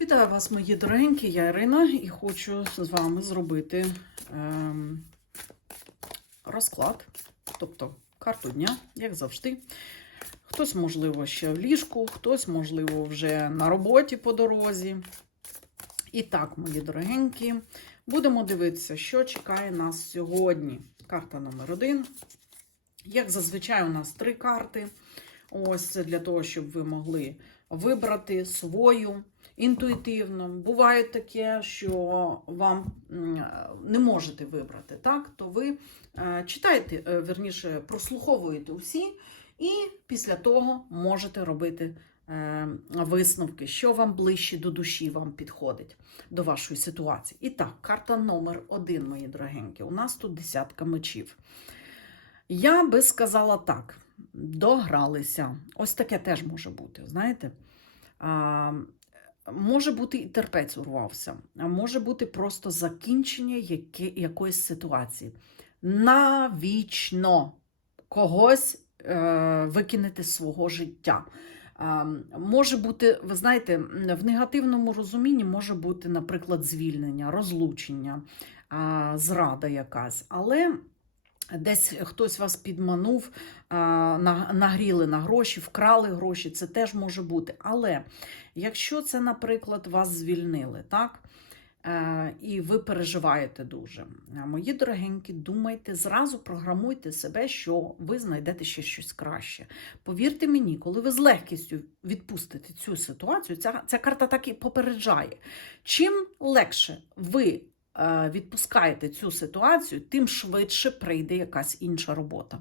Вітаю вас, мої дорогенькі, я Ірина, і хочу з вами зробити ем, розклад, тобто карту дня, як завжди. Хтось, можливо, ще в ліжку, хтось, можливо, вже на роботі по дорозі. І так, мої дорогенькі, будемо дивитися, що чекає нас сьогодні. Карта номер один. Як зазвичай, у нас три карти. Ось для того, щоб ви могли вибрати свою інтуїтивно. Буває таке, що вам не можете вибрати, так? То ви е, читаєте, е, верніше, прослуховуєте усі, і після того можете робити е, висновки, що вам ближче до душі вам підходить до вашої ситуації. І так, карта номер один, мої дорогенькі. У нас тут десятка мечів. Я би сказала так: догралися. Ось таке теж може бути, знаєте. Може бути і терпець урвався, а може бути просто закінчення яке, якоїсь ситуації. Навічно когось е, викинете з свого життя. А, може бути, ви знаєте, в негативному розумінні може бути, наприклад, звільнення, розлучення, а, зрада якась. Але десь хтось вас підманув, нагріли на гроші, вкрали гроші, це теж може бути. Але якщо це, наприклад, вас звільнили, так? Е, І ви переживаєте дуже. Мої дорогенькі, думайте, зразу програмуйте себе, що ви знайдете ще щось краще. Повірте мені, коли ви з легкістю відпустите цю ситуацію, ця, ця карта так і попереджає. Чим легше ви відпускаєте цю ситуацію, тим швидше прийде якась інша робота.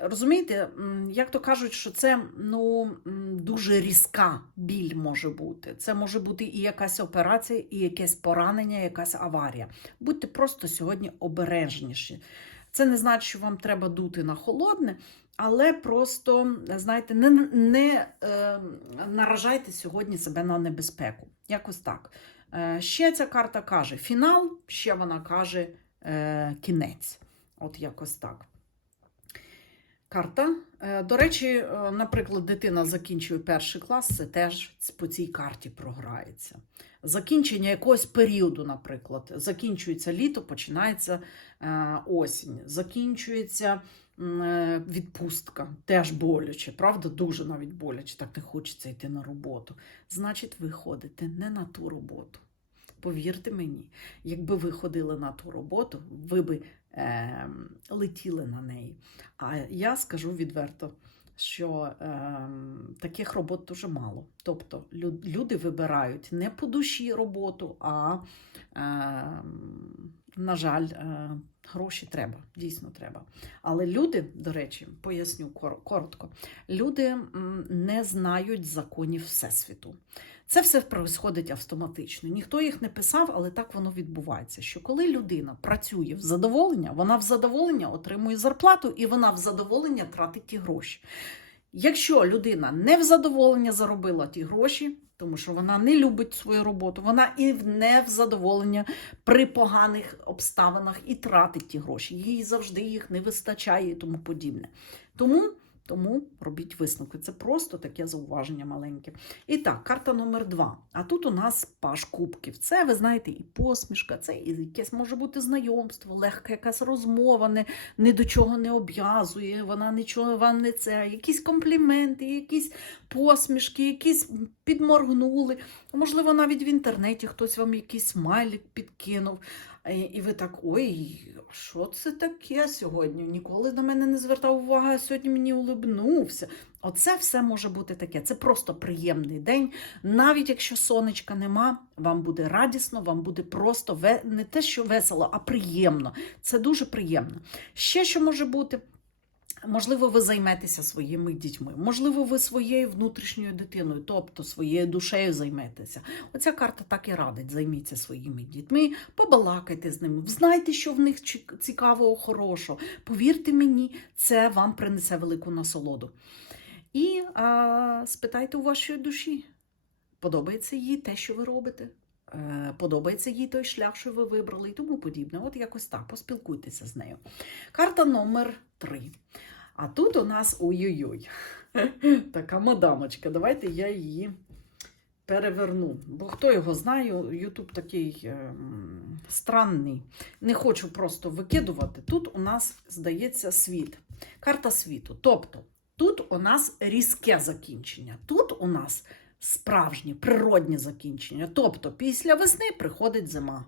Розумієте, як то кажуть, що це ну, дуже різка біль може бути. Це може бути і якась операція, і якесь поранення, якась аварія. Будьте просто сьогодні обережніші. Це не значить, що вам треба дути на холодне, але просто, знаєте, не, не е, наражайте сьогодні себе на небезпеку. Якось так. Е, ще ця карта каже фінал, ще вона каже е, кінець. От якось так. Карта. Е, До речі, наприклад, дитина закінчує перший клас, це теж по цій карті програється. Закінчення якогось періоду, наприклад, закінчується літо, починається осінь, закінчується відпустка, теж боляче, правда, дуже навіть боляче, так не хочеться йти на роботу. Значить, ви ходите не на ту роботу. Повірте мені, якби ви ходили на ту роботу, ви би е, летіли на неї. А я скажу відверто, що е, таких робот дуже мало. Тобто лю- люди вибирають не по душі роботу, а, е, на жаль, е, гроші треба, дійсно треба. Але люди, до речі, поясню коротко, люди не знають законів Всесвіту. Це все происходить автоматично. Ніхто їх не писав, але так воно відбувається. Що коли людина працює в задоволення, вона в задоволення отримує зарплату і вона в задоволення тратить ті гроші. Якщо людина не в задоволення заробила ті гроші, тому що вона не любить свою роботу, вона і не в задоволення при поганих обставинах і тратить ті гроші. Їй завжди їх не вистачає і тому подібне. Тому, тому робіть висновки. Це просто таке зауваження маленьке. І так, карта номер два. А тут у нас паш кубків. Це, ви знаєте, і посмішка, це і якесь може бути знайомство, легка якась розмова, не, ні до чого не обв'язує, вона нічого вам не це. Якісь компліменти, якісь посмішки, якісь підморгнули. Можливо, навіть в інтернеті хтось вам якийсь смайлик підкинув. І ви так, ой, що це таке сьогодні? Ніколи на мене не звертав увагу, а сьогодні мені улибнувся. Оце все може бути таке. Це просто приємний день. Навіть якщо сонечка нема, вам буде радісно, вам буде просто не те, що весело, а приємно. Це дуже приємно. Ще що може бути. Можливо, ви займетеся своїми дітьми, можливо, ви своєю внутрішньою дитиною, тобто своєю душею займетеся. Оця карта так і радить: займіться своїми дітьми, побалакайте з ними, знайте, що в них цікавого, хорошого. Повірте мені, це вам принесе велику насолоду. І а, спитайте у вашої душі, подобається їй те, що ви робите. Е, Подобається їй той шлях, що ви вибрали, і тому подібне. От якось так, поспілкуйтеся з нею. Карта номер три. А тут у нас ой-ой-ой. Така мадамочка. Давайте я її переверну. Бо хто його знає, Ютуб такий ем, странний. Не хочу просто викидувати. Тут у нас, здається, світ. Карта світу. Тобто, тут у нас різке закінчення. Тут у нас справжнє, природнє закінчення. Тобто, після весни приходить зима.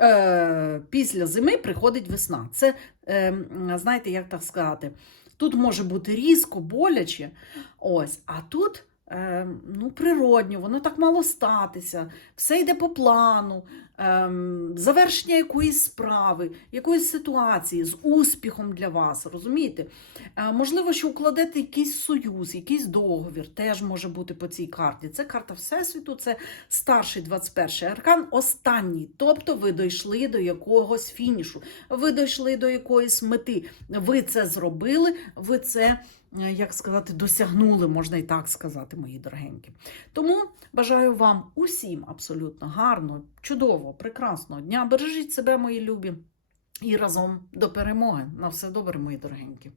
Е, після зими приходить весна. Це, е, знаєте, як так сказати, тут може бути різко, боляче. Ось, а тут е, ну, природньо, воно так мало статися, все йде по плану, завершення якоїсь справи, якоїсь ситуації з успіхом для вас, розумієте? Е, можливо, що укладете якийсь союз, якийсь договір, теж може бути по цій карті. Це карта Всесвіту, це старший 21 аркан, останній. Тобто ви дійшли до якогось фінішу, ви дійшли до якоїсь мети. Ви це зробили, ви це, е, як сказати, досягнули, можна і так сказати, мої дорогенькі. Тому бажаю вам усім абсолютно гарного, чудового, прекрасного дня. Бережіть себе, мої любі, і разом до перемоги. На все добре, мої дорогенькі.